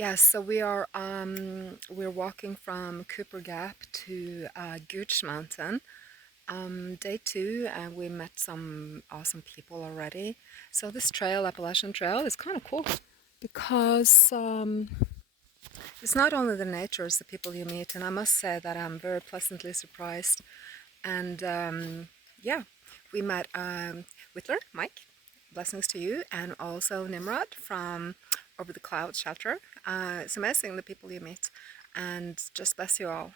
Yes, so we're walking from Cooper Gap to Gooch Mountain. Day two, and we met some awesome people already. So this trail, Appalachian Trail, is kind of cool because it's not only the nature, it's the people you meet. And I must say that I'm very pleasantly surprised. And yeah, we met Whittler, Mike, blessings to you, and also Nimrod from Over the Cloud Shelter. It's amazing the people you meet, and just bless you all.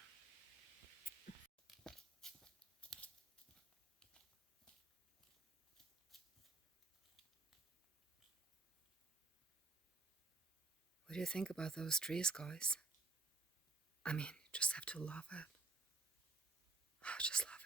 What do you think about those trees, guys? I mean, you just have to love it. Oh, just love it.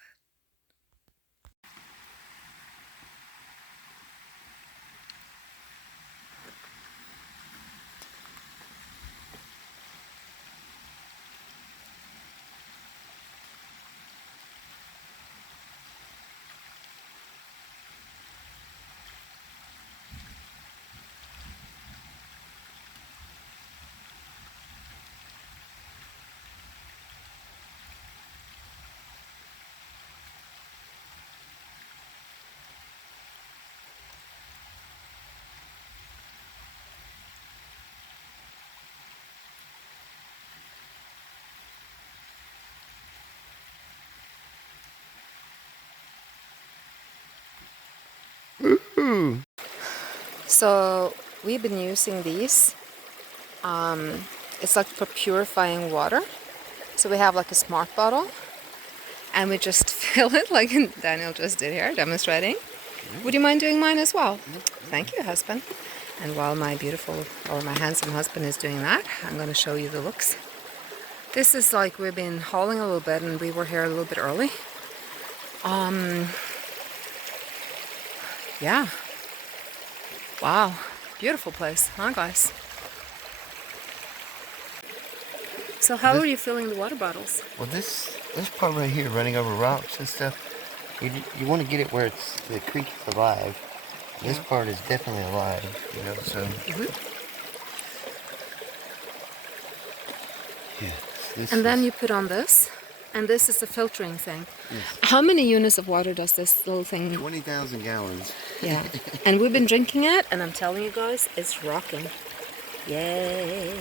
Woohoo! So we've been using these. It's like for purifying water. So we have like a smart bottle, and we just fill it like Daniel just did here, demonstrating. Would you mind doing mine as well? Thank you, husband. And while my beautiful, or my handsome husband is doing that, I'm going to show you the looks. This is like we've been hauling a little bit, and we were here a little bit early. Yeah. Wow. Beautiful place, huh, guys? So how are you filling the water bottles? Well, this part right here, running over rocks and stuff, you want to get it where the creek is alive. This part is definitely alive, so. Yeah. And then you put on this, and this is the filtering thing. Yes. How many units of water does this little thing? 20,000 gallons. Yeah. And we've been drinking it, and I'm telling you guys, it's rocking. Yay.